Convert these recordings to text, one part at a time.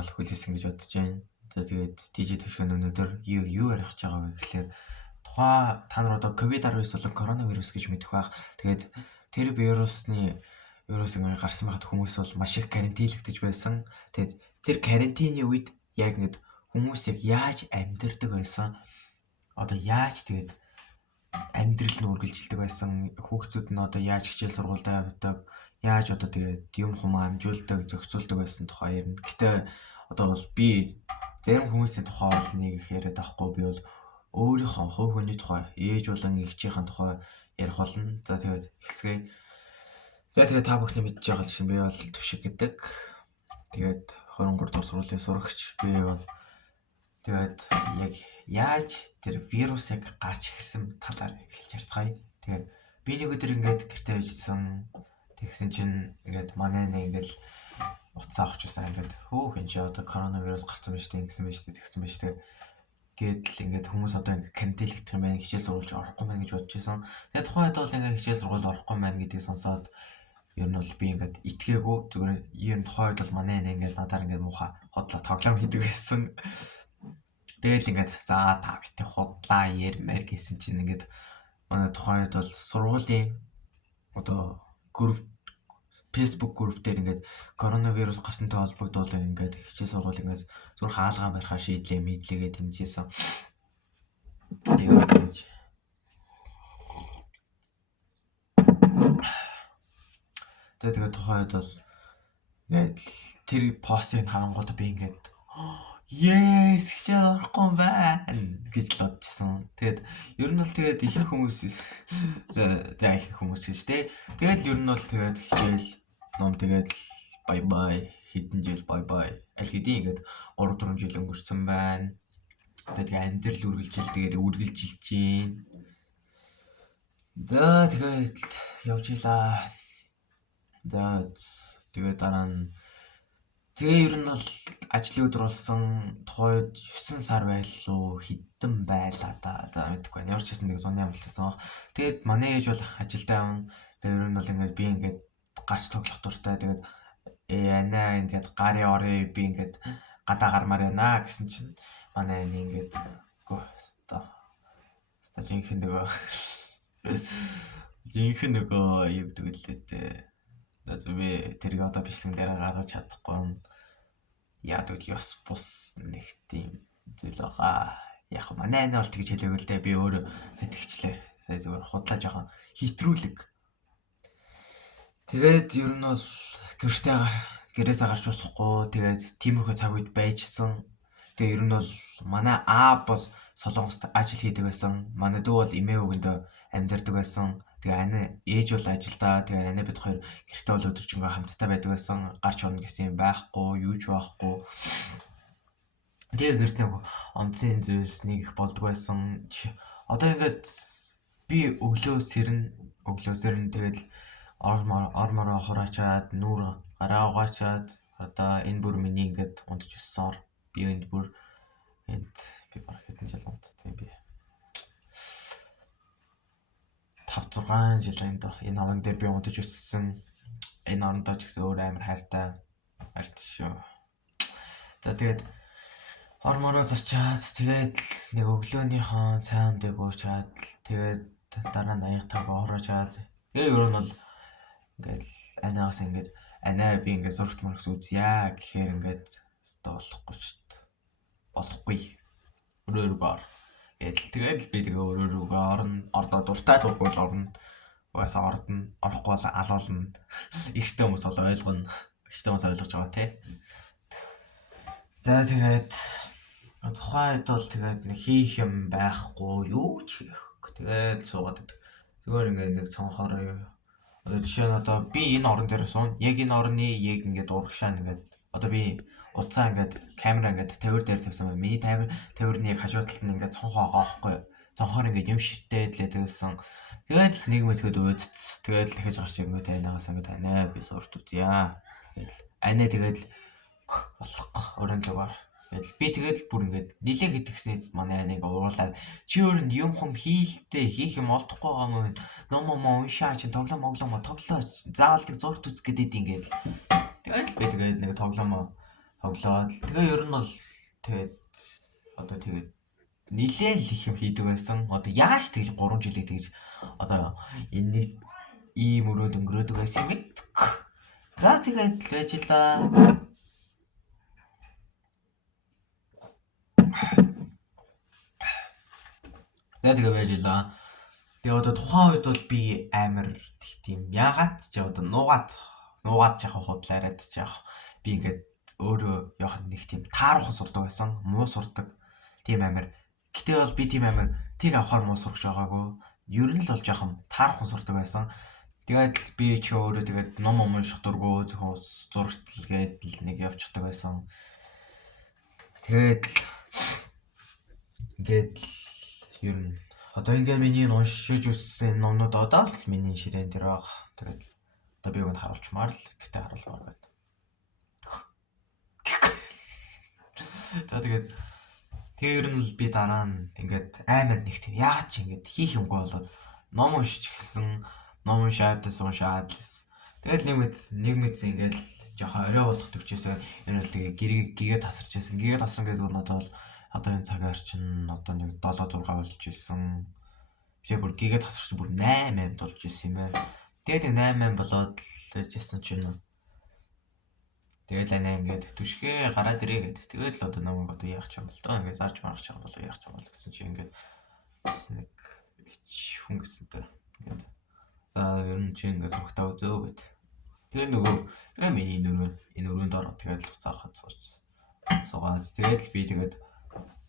бол хүлээсэн гэж бодож байна. За тэгээд DJ Төвшгөн өнөөдөр юу ярих гэж байгаа вэ гэхээр та нар одоо COVID-19 болон коронавирус гэж мэдэх байх. Тэгээд тэр вирусны ингээ гарсан байхад хүмүүс бол маш их карантинлэгдэж байсан. Тэгээд тэр карантины үед яг ингээд хүмүүс яг яаж амьдардаг байсан? Одоо яаж тэгээд амьдрал нь үргэлжилдэг байсан? Хүүхдүүд нь одоо яаж хичээл сургуультай явдаг? Яаж одоо тэгээд юм хумаа амжуулдаг, зохицуулдаг байсан тухай ярина. Гэтэ одоо бол би зарим хүмүүсийн тухай бол нэг их яриад авахгүй. Би бол өөрийнхөө хувь хүний тухай, ээж болон эгчийн тухай ярих болно. За тэгээд эхэлцгээе. За тэгээд та бүхний мэдж байгаа чинь би бол Түшиг гэдэг. Тэгээд 23 дугаар сургуулийн сурагч. Би бол тэгээд яг яаж тэр вирусыг гарч ирсэн талаар эхэлж ярьцгаая. Тэгээд би нэг өдөр ингээд гэртээ ажилласан. Тэгсэн чинь ингээд манай нэг ингээд уцаа авч байсан ингээд хөөх энэ чи одоо коронавирус гарсан байж тээ гэсэн байж тээ гэдэл ингээд хүмүүс одоо ингээд карантинлэгдэх юм байна, хичээл сургуульч орохгүй байна гэж бодож байсан. Тэгээд тухайн үед бол ингээд хичээл сургууль орохгүй байна гэдгийг сонсоод ер нь бол би ингээд итгээгүй зүгээр ер нь тухайн үед бол манай нэг ингээд надаар ингээд муухай хотлоо тоглоом хийдэг байсан. Тэгэл ингээд за та битээ хотлаа ярмаар гэсэн чинь ингээд манай тухайн үед бол сургуулийн одоо групп Facebook групп дээр ингээд коронавирус гарсантай холбогдуулаад ингээд хичээл сургууль ингээд зүр хаалгаа барихаар шийдлээ мэдлээгээд хэмжээсэн. Тэгээд тухайн үед бол ингээд тэр постыг харангууд би ингээд yes хичээл орохгүй юм байна гэж л бодчихсон. Тэгээд ер нь бол тэгээд ихэнх хүмүүс ихэнх хүмүүс гэж тий. Тэгээд ер нь бол тэгээд хичээл ном тэгээд бай бай хэдэн жил бай бай аль хэдийн ингээд 3-4 жил өнгөрсөн байна. Тэгээд амьдрал үргэлжилж чинь. Тэгээд явж илаа. Тэгээд дараа нь тэгээ ер нь бол ажлын өдөр болсон тухайд 9 сар байлуу хэдэн байлаа да. За мэдгүй байна. Ямар ч гэсэн нэг зуны амралтсан баг. Тэгээд манай ээж бол ажилдаа явна. Тэгээд ер нь бол ингээд би ингээд гарч тоглох дуртай. Тэгээд анаа ингээд гарын орё би ингээд гадаа гармаар байна гэсэн чинь манай ани ингээд жинхэнэ нөгөө юу гэдэг лээ дээ. Би тэрийг одоо бичлэгэн дээр гаргаж чадахгүй. Яа тэгвэл ёс бус нэг тийм зүйл байгаа. Яг манай ани бол тэгж хэлээгүй л дээ. Би өөрөө сэтгэгчлээ. Сая зүгээр худлаа жоохон хитрүүлэг. Тэгээд ер нь бол гэрээсээ гарч болохгүй. Тэгээд тиймэрхүү цаг үед байжсэн. Тэгээд ер нь бол манай аа бол Солонгост ажил хийдэг байсан. Манай дүү бол эмээ өвгөндөө амьдардаг байсан. Тэгээ ээж бол ажилдаа. Тэгээ ани бид хоёр гэртээ бол өдөржингөө хамтдаа байдаг байсан. Гарч орно гэсэн юм байхгүй, юу ч байхгүй. Тэгээ гэрт нэг онцгийн зүйлс нэг их болдгоо байсан. Одоо ингээд би өглөө сэрнэ тэгэл ормороо хураачаад нүур гараа угаачаад одоо энэ бүр миний ингээд унтж өссөөр би энд бүр би барах хэдэн жил унтсан би 5-6 жил энэ орон дээр би унтж өссөн. Энэ орондоо ч гэсэн өөр амар хайртай шүү. За тэгээд ормороос очиад тэгээд нэг өглөөнийхөө цай ундыг уучаад тэгээд дараа нь аягтайг ороочаад тэгээ ер нь бол ингээд анааас ингээд би ингээд зургт мөрөс үзье гэхээр ингээд болохгүй өрөөргөөр тэгээд би тэгээ өрөөргөө ордоо дуртай дургүй л орно. Угаасаа ордно, орохгүй бол алуулна. Ихтэй хүмүүс бол ойлгоно. Ихтэй хүмүүс ойлгож байгаа тий. За тэгээд тухайд бол тэгээд нэг хийх юм байхгүй юу ч хийхгүй. Тэгээд суугаад байдаг. Зүгээр ингээд нэг цонхороо одоо жишээ нь одоо би энэ орон дээр суун. Яг энэ орны яг ингээд урагшаа ингээд одоо би уцаа ингээд камера ингээд тавир дээр тавьсан байна. Миний тавирны яг хажуу талд нь ингээд цонхоо байгаа байхгүй юу? Цонхоор ингээд юм ширтээд л байсан. Тэгээд нэг мэтгэд өөдц. Тэгээд дахиж гарч ирэнгүүт анаагаас ингээд анаа би сурт үзье. Тэгэл анаа тэгээд болохгүй өрөнлөгөөр. Би тэгээд бүр ингээд нилээ хитгснээс манай анаа ингээд уурлаад чи өөр нь юм хийлтэй хийх юм олдохгүй байгаа юм. Ном уншаа чи тоглоо. Заавал тэг зурт үз гэдэг ингээд. Тэгээд би тэгээд нэг тоглоом тоглоод тэгээ ер нь бол тэгээд одоо тэгээд нилээн л их юм хийдэг байсан. Одоо яаж тэгж 3 жилээ тэгж одоо энэ нэг ийм өрөөд өнгөрөөдөг байсан юм бэ? За тэгээд л ажиллаа. Тэгээ байжлаа. Тэгээ одоо тухайн үед бол би амар тийм яагаад ч одоо нуугаад яах худлаарад ч яах би ингээд өөрөө яхад нэг тийм таарах сурдаг байсан. Муу сурдаг. Тийм амар. Гэтэ бол би тийм амар тийг авахар муу сурч байгаагүй. Ер нь л бол жоохон таарах сурдаг байсан. Тэгээд би ч өөрөө тэгээд ном унших дурггүй зөвхөн зурагтал гээд л нэг явчихдаг байсан. Тэгээд ингээд ер нь одоо ингээд миний уншиж үссэн номнууд одоо л миний ширээн дээр баг. Тэгээд одоо би өгөнд харуулчмаар л гэтээ харуулмаар байна. За тэгээд ер нь л би дараа нь ингээд амар нэг тийм яагаад ч ингээд хийх юмгүй болоод ном уншиж эхэлсэн. Ном уншаад л. Тэгээд нэг мэт ингээд жоохон орой болох төвчээсээ ер нь л тэгээ гэгээ тасарч байсан. Гэгээ тасан гэдэг нь одоо энэ цагаар чинь одоо нэг 7 6 болж исэн. Тэгээ бүр гэгээ тасарч бүр 8 болж исэн юм байна. Тэгээд 8 болоод л ажилласан чинь тэгээд ланаа ингээд түшгээ гараад ирээ гэдэг. Тэгээд л одоо намайг одоо яах ч юм бол доо ингээд зарж маргах ч юм бол яах ч юм бол гэсэн чинь ингээд нэг хүн гэсэнтэй ингээд за ер нь чи ингээд зургатаа үзөө гэд. Тэгээ миний энэ өрөөнд ороод тэгээд л уцаахад суугаад тэгээд л би тэгээд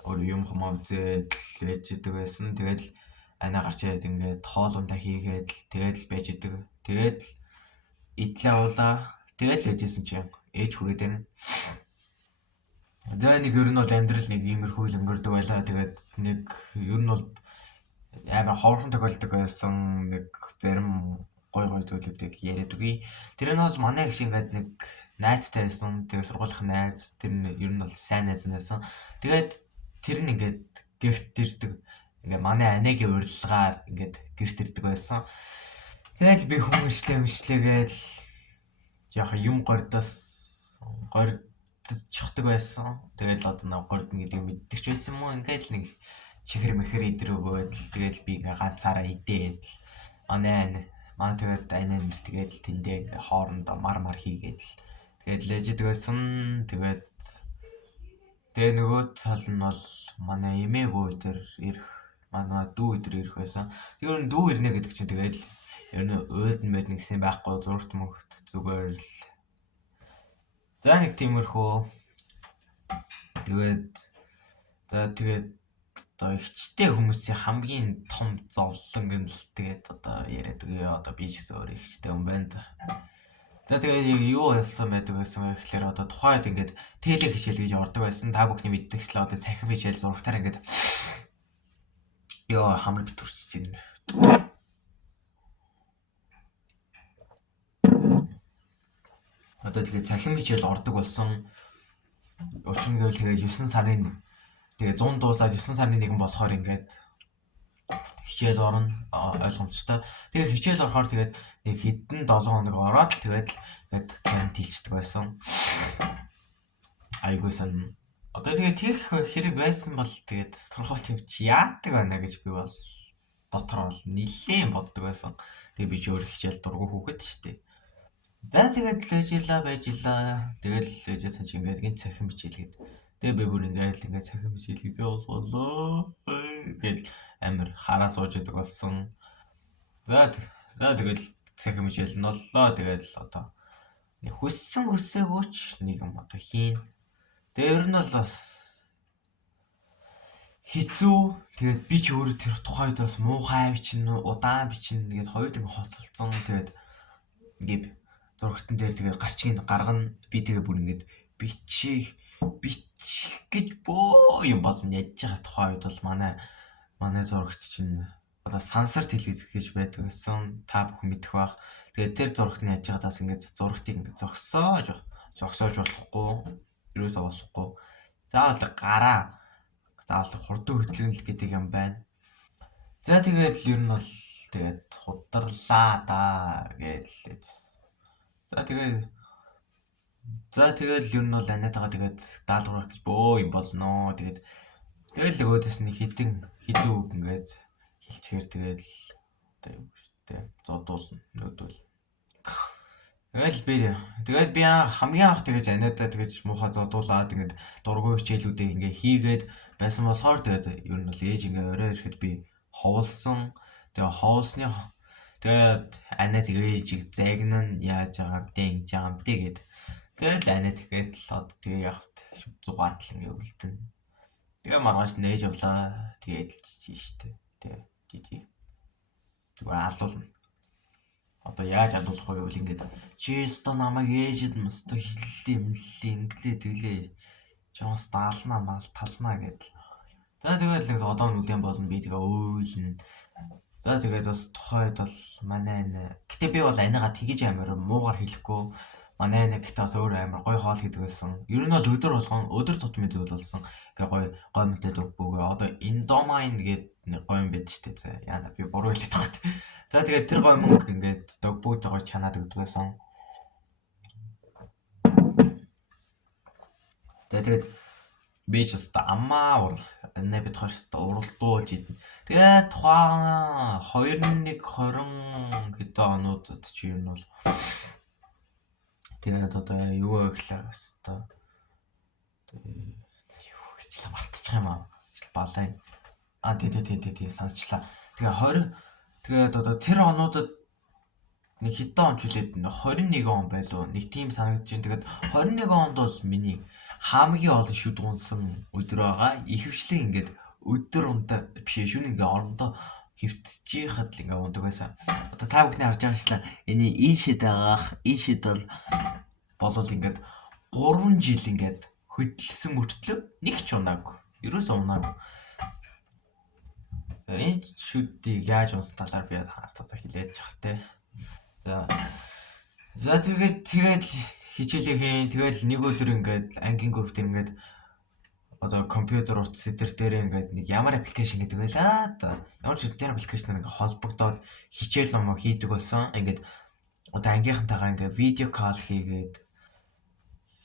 өөр юм хумаа үзээд л байж идэг байсан. Тэгээд л анаа гарч ирээд ингээд хоолундаа хийгээд л тэгээд л байж идэг. Тэгээд л идлээ уулаа. Тэгээд л байжсэн чинь ээж хүрээд байна. Тэгээ нэг ер нь бол амьдрал нэг иймэрхүү л өнгөрдөг байлаа. Тэгээд нэг ер нь бол амар ховорхон тохиолдог байсан. Нэг зарим гой зүйлүүдийг яриад үгүй. Тэр нь бол манай гişin ингээд нэг найзтай байсан. Тэгээ сургуулийн найз. Тэр нь ер нь бол сайн найз байсан. Тэгээд тэр нь ингээд гэрт ирдэг. Ингээ манай анагийн урилгаар ингээд гэрт ирдэг байсан. Тэгээд би хүмүүжлээгээд яг юм гордчихдаг байсан. Тэгээд л одоо нэг гордно гэдэг мэддэг ч байсан юм уу. Ингээд л нэг чихэр мэхэр идрөөгөөд л тэгээд би ингээ ганцаараа идээд л манай тэгээд анаа нэр тэгээд л тэндээ ингээ хоорондоо мар хийгээд л тэгээд л ээжэдэг байсан. Тэгээд нөгөө тал нь бол манай эмээгөө өдөр ирэх манай дүү өдөр ирэх байсан. Тэр нь дүү ирнэ гэдэг чинь тэгээд л ер нь өөд нь мэд нэгсэн байхгүй зургт мөгт зүгээр л за нэг тиймэрхүү тэгээд одоо ихчтэй хүмүүсийн хамгийн том зовлон гэнэ л тэгээд одоо яриад үгүй одоо би ч зөөр ихчтэй юм байна да. За тэгээд юу болсон байдаг гэсэн вэ гэхээр одоо тухайд ингээд тэлэ хичээл гэж ордог байсан. Та бүхний мэддэгчлээ одоо цахим хичээл зурагтаар ингээд ёо хамар битүрч чинь. Одоо тэгээд цахим хичээл ордог болсон. Учир нь гэвэл тэгээд 9 сарын тэгээд 100 дуусаад 9 сарын 1 болохоор ингээд хичээл орно ойлгомжтой. Тэгээд хичээл орохоор тэгээд нэг хэдэн 7 хоног ороод л тэгээд ингээд карантинчдэг байсан. Айгуу сан. Одоо тэгээд тех хэрэг байсан бол тэгээд сургууль тавьч яадаг байна гэж би бол дотор бол нилээн боддог байсан. Тэгээд би ч өөр хичээл дургу хүүхэд штэ. За тэгээд л байжилаа. Тэгээд л байжсэн чи ингээд гинт цахим хичээлгээд. Тэгээд би бүр ингээд цахим хичээл хийгээ боллоо. Гээд амир хараа сууж идэг болсон. За тэгээд цахим хичээл нь боллоо. Тэгээд л одоо нэг хүссэгөөч нэг юм одоо хийн. Тэгээд ер нь бол бас хэцүү. Тэгээд би ч өөрөө тэр тухайд бас муухай бичнэ, удаан бичнэ. Тэгээд хоёул ингэ хосолцсон. Тэгээд ингээд зурагтан дээр тэгээд гарчгийн гаргана. Би тэгээ бүр ингээд бичих гэж боо юм болно ядж байгаа тухайд бол манай зурагт чинь одоо сансар телевиз гэж байдаг гэсэн та бүхэн мэдэх бах. Тэгээд тэр зурагт нь яаж байгаадаас ингээд зурагтыг ингээд зогсоож болохгүй, юусаа болохгүй. Заавал гараа. Заавал хурдан хөдөлгөнөл гэдэг юм байна. За тэгээд ер нь бол тэгээд хударлаа да гэж. За тэгээд За тэгэл ер нь бол аниатагаа тэгээд даалгаврах гэж бөө юм болно. Тэгэл өгөөдөөс нь хідүү үг ингээд хэлчихээр тэгэл одоо юм шүү дээ. Зодуулна, нөдөл. Тэгээд би хамгийн анх тэгэж аниатаа тэгэж муухай зодуулаад ингээд дургүй хичээлүүдээ ингээ хийгээд байсан болохоор тэгээд ер нь бол ээж ингээ орой ирэхэд би ховлсон. Тэгээд анаа тэгээ ээжийг загнан яаж байгаа юм бэ гэж байгаа юм бэ гэд. Тэгээд анаа тэгээд л одоо тэгээ явахт зугаат л ингээ үлдэн. Тэгээ маргааш нээж явлаа. Тэгээд л жижиг штэ. Тэгээ жижиг. Зүгээр алуулна. Одоо яаж алуулах вэ гэвэл ингээд често намайг ээжэд мөстө хиллээ инглээ тэглээ. Чамс даалнаа мал талнаа гэдэл. За тэгээд нэг одоо нүдэн болно би тэгээ өөлнө. За тэгээд бас тухайд бол манай гэтээ би бол анигаа тэгэж амар муугар хэлэхгүй. Манай гэхдээ бас өөр амар гой хоол хийдэг байсан. Ер нь бол өдөр тутмын зүйл болсон. Ингээ гой мөдөд өгбөгөө. Одоо Indomine гэдэг гой юм байд штэ. За яана би буруу хэлээд байгаа. За тэгээд тэр гой мөнгө ингээд догбогд байгаа чанаад өгдөг байсан. Тэгээд би ч бас аммаа бол анаа бид хоёрт уралдуулж идэнэ. Тэгээд тухайн 21-20 хэдэн онуудад чи юм бол тэгээд одоо юу гэхлээр өстой. Юу гэж л мартчих юм аа. Балай. Тий саначлаа. Тэгээд одоо тэр онуудад нэг хэдэн он ч үлээд 21 он байлуу. Нэг тийм санагдаж байна. Тэгээд 21 онд бол миний хамгийн олон шүд унсан өдөр байгаа. Ихэвчлэн ингээд өдөр унтаа биш шүн ингээ орондоо хөвтчихэхэд л ингээ ундаг байсан. Одоо та бүхний харж байгаа шла энэ шид бол болвол ингээд 3 жил ингээд хөдөлсөн мөртлөө нэг ч унаагүй. Ерөөс унаагүй. Энэ шүдийг яаж унсан талаар би одоо хэлээд явах те. За тэгээд хичээлээ тэгээд нэг өдөр ингээд ангийн групп дээр ингээд одоо компьютер утас дээр ингээд нэг ямар аппликейшн гэдэг байлаа. Ямар ч тэр аппликейшнээр ингээд холбогдоод хичээл номоо хийдэг болсон. Ингээд одоо ангийнхантайгаа ингээд видео кол хийгээд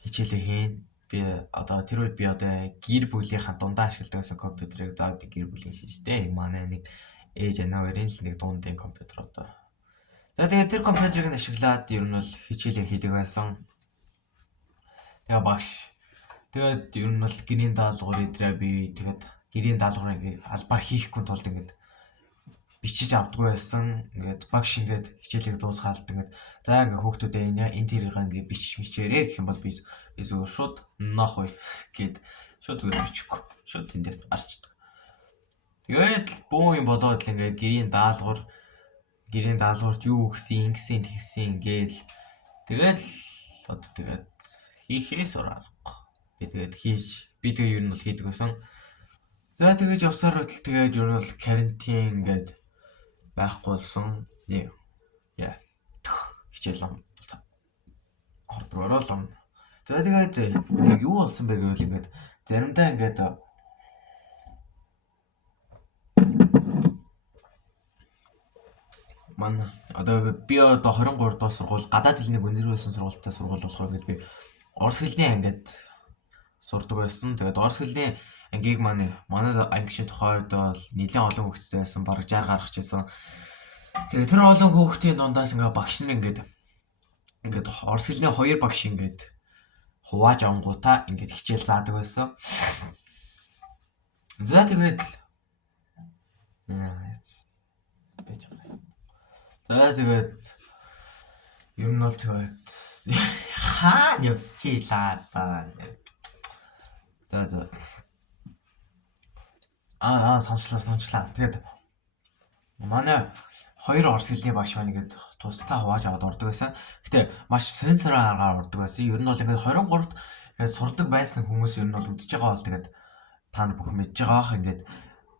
хичээлээ хийн. Би одоо тэр үед би одоо гэр бүлийнхаа дундаа ашигладаг байсан компьютерыг заадаг гэр бүлийн шижтэй. Манай нэг ээж анаа хоёрын л нэг дундын компьютер одоо. За тэгээд тэр компьютерыг нь ашиглаад ер нь бол хичээлээ хийдэг байсан. Тэгээ багш. Тэгээд ер нь бол гэрийн даалгавар идрээ би тэгээд гэрийн даалгаврыг албаар хийхгүй тулд ингээд бичиж авдаггүй байсан. Ингээд багш ингээд хичээлийг дуусгаад ингээд за ингээд хүүхдүүдээ энэ тэрийг ингээд бичээрэй гэх юм бол би зүгээр шууд нөх вэ гэд шууд зүгээр бичихгүй. Шууд тэндээс гарчдаг. Тэгээд бөө юм болоод л ингээд гэрийн даалгаварт юу өгсөн, тэгсэн гээл тэгээд одоо тэгээд хийхээс урахгүй. Би тэгээ ер нь бол хийдэг байсан. За тэгэж явсаар л тэгээд ер нь бол карантин ингээд байхгүй болсон. Хичээл ном ордог ороолоо. За тэгээд юу болсон бэ гэвэл ингээд заримдаа ингээд манай одоо би одоо 23 дугаар сургууль гадаад хэлний өнөөдрөөсөн сургуультай сургууль болохоор ингээд би орос хэлний ангид сурдаг байсан. Тэгээд орос хэлний ангийг манай ангичийн тухайд бол нэлээд олон хүүхэдтэй байсан. Бараг 60 гаргаж байсан. Тэгээд тэр олон хүүхдийн дундаас ингээд багш нар ингээд орос хэлний 2 багш ингээд хувааж авангуудаа ингээд хичээл заадаг байсан. За тэгээд ер нь бол тэгээд хаа явчихлаа та. За. Санчлаа. Тэгээд манай 2 орос хэлний багш маань ингээд тусдаа хувааж аваад ордог байсан. Гэтэ маш сонир аргаар ордог байсан. Ер нь бол ингээд 23-т ингээд сурдаг байсан хүмүүс ер нь бол үдчихэж байгаа бол тэгээд та нар бүх мэдж байгаа бах ингээд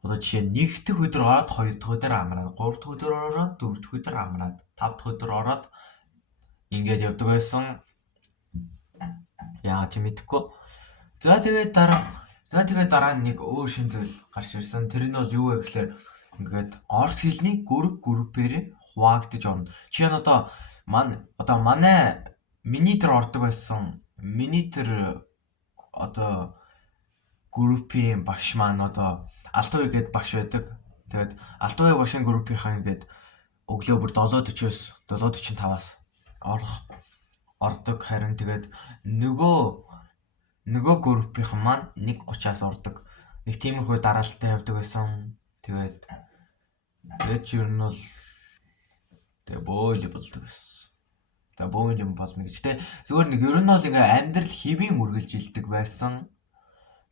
одоо жишээ нь 1 дэх өдөр ороод 2 дахь өдөр амраад 3 дахь өдөр ороод 4 дахь өдөр амраад 5 дахь өдөр ороод ингээд явдаг байсан. Яа чи мэдэхгүй. За тэгээд дараа нэг өөр шин зүйл гарч ирсэн. Тэр нь бол юу вэ гэхээр ингээд орос хэлний группээр хуваагдаж орно. Жишээ нь одоо манай миний дээр ордог байсан миний тэр одоо группийн багш маань одоо Алтуй гээд багш байдаг. Тэгээд Алтуй багшийн группийнхаа ингээд өглөө бүр 7:40-оос 7:45-аас ордог. Харин тэгээд нөгөө группийнхан маань 1:30-аас ордог. Нэг тиймэрхүү дараалттай явдаг байсан. Тэгээд ер нь бол тэгээ бөөл болдог гэсэн. За бөөл юм болно гэж тэ. Зүгээр нэг ер нь бол ингээ амьдрал хэвийн үргэлжилдэг байсан.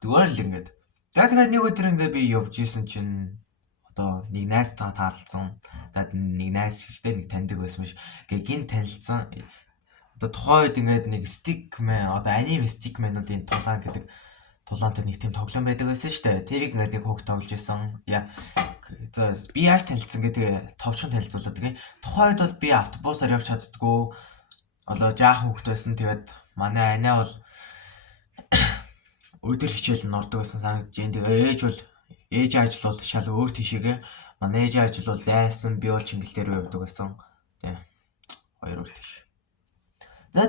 Зүгээр л ингээд. За тэгээд нэг өдөр ингээ би явж исэн чинь одоо нэг найзтайгаа таарлцсан. За нэг найз гэжтэй нэг таньдаг байсан биш. Ингээ гин танилцсан. Одоо тухайн үед ингээд нэг стикмен одоо аним стикменуудын тулаан гэдэг тулаантай нэг тийм тоглоом байдаг байсан шүү дээ. Тэрийг ингээд нэг хүүхд тоглож исэн. За би яаж танилцсан гэдэг товчхон танилцуулаад гэх. Тухайн үед бол би автобусаар явж чаддгүй. Одоо жаахан хүүхд байсан. Тэгээд манай анаа бол өдөр хичээл нь ордог байсан санагдаж байна. Тэгээ ээж ажил бол шал өөр тийшээгээ. Манай ээж ажил бол зайсан, би бол Чингэл дээр явдаг байсан. Тийм. Хоёр өөр тийш. За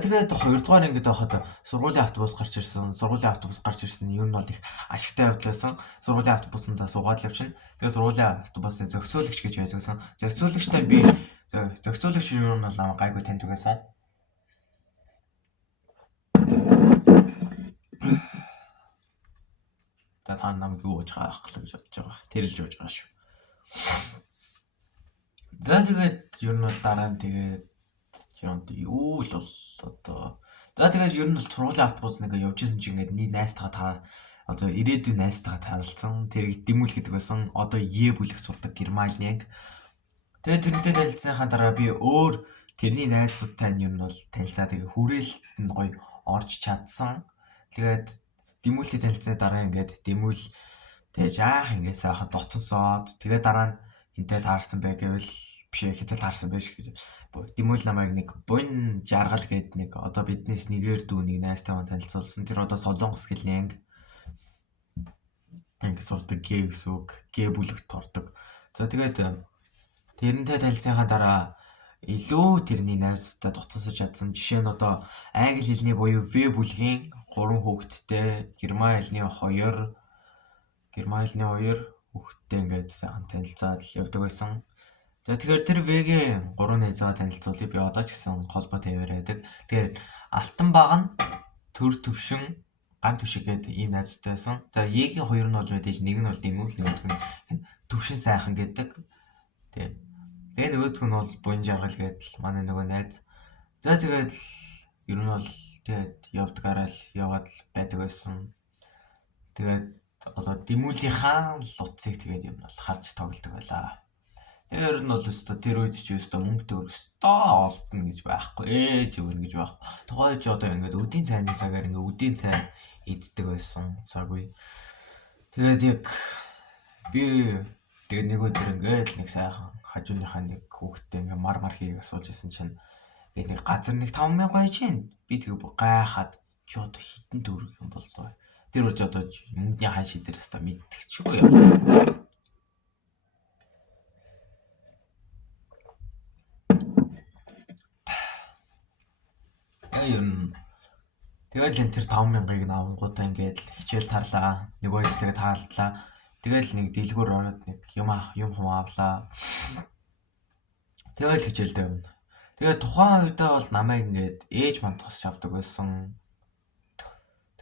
тэгээд 2 дугаар ангид байхад сургуулийн автобус гарч ирсэн. Сургуулийн автобус гарч ирсэн нь ер нь бол их ашигтай явдал байсан. Сургуулийн автобусанд суугаад л явчихна. Тэгээд сургуулийн автобусны зохицуулагч гэж байсан. Зохицуулагчтай би зохицуулагч ер нь бол намайг гайгүй таньдаг байсан. За та намайг юу гэж хаах гэж бодож байгаа. Тэрэлж явж байгаа шүү. За тэгээд ер нь бол дараа нь тэгээд юу л бол одоо за тэгээд ер нь бол сургуулийн автобус нэг явж исэн чинь ингээд найзтайгаа одоо ирээдүйн найзтайгаа таарлцсан. Тэр дэмүүл гэдэг байсан. Одоо бүлэг сурдаг Гермалийн. Тэгээд тэрнтэй танилцсныхаа дараа би өөр тэрний найзуудтай нь ер нь бол танилцаа тэгээд хүрээлэлт нь гоё орж чадсан. Тэгээд дэмүүлтэй танилцсны дараа ингээд дэмүүл тэгээд жаах ингээд сайхан дотсоод тэгээд дараа нь энтэй таарсан бай гэвэл биш хэтэл таарсан байж гэж дэмүүл намайг нэг бун жаргал гээд нэг одоо биднээс нэгээр дүүнийг найзтайгаа танилцуулсан. Тэр одоо Солонгос хэлний анги сурдаг Г гэсэн үг. Г бүлэгт ордог. За тэгээд тэрнтэй танилцсныхаа дараа илүү тэрний найзтай дотсосож чадсан. Жишээ нь одоо англи хэлний буюу В бүлгийн 3 хүүхэдтэй, герман хэлний 2 хүүхэдтэй ингээд сайхан танилцаад явдаг байсан. За тэгэхээр тэр В-гийн 3 найзгаа танилцуулъя. Би одоо ч гэсэн холбоотой яваад байдаг. Тэгэхээр Алтан баг нь төр төвшин гам түшиг гэдэг ийм найзтай байсан. За Е-гийн 2 нь бол мэдээж нэг нь бол дэмүүл нөгөөх нь төвшин сайхан гэдэг. Тэгээ нөгөөх нь бол бун жаргал гэдэг манай нөгөө найз. За тэгээд ер нь бол тэгээд явдгаараа л яваад л байдаг байсан. Тэгээд одоо дэмүүлийнхаа л утсыг тэгээд юм бол харж тоглодог байлаа. Тэр нь бол өстой тэр үед ч өстой мөнгө төгрөстой олдно гэж байхгүй. Ээж өгнө гэж байхгүй. Тухайн ч одоо ингээд өдийн цайны цагаар ингээд өдийн цай иддэг байсан цаггүй. Тэгээд яг би тэгээд нэг өдөр ингээд нэг сайхан хажууныхаа нэг хүүхдтэй ингээд мар хийгээ сууж исэн чинь ингээд нэг газар нэг 5,000 байж чинь би тэгээ гайхаад чи одоо хитэн төгрөг юм боллоо. Тэр үуч одоо мөнгөний хаан шидэр өстой мэддэгчгүй яа. Тэгэл энэ тэр 5,000-ыг авангуудаа ингээд хичээл тарлаа. Нөгөө хэд тэгээд таарлаа. Тэгэл нэг дэлгүүр ороод нэг юм авлаа. Тэгэл хичээлдээ явна. Тэгээд тухайн үедээ бол намайг ингээд ээж манд тосч авдаг байсан.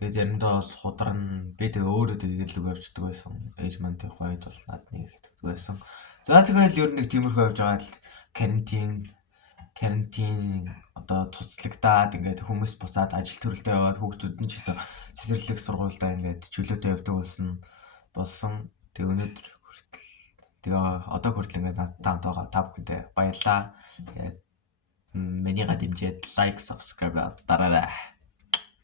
Тэгээд заримдаа бол хударна. Би тэгээ өөрөө тэгээд л явждаг байсан. Ээж манд тухайн үед бол над нэг итгэдэг байсан. За тэгэл ер нь нэг тиймэрхүү явж байгаа л карантин одоо цуцлагдаад ингээд хүмүүс буцаад ажил төрөлдөө яваад хүүхдүүд нь ч гэсэн цэцэрлэг сургуультай ингээд чөлөөтэй явдаг болсон. Тэгээ өнөөдөр хүртэл тэгээ одоо хүртэл ингээд надтай хамт байгаа та бүхэндээ баярлалаа. Тэгээд минийга дэмжиж лайк, subscribe дараарай.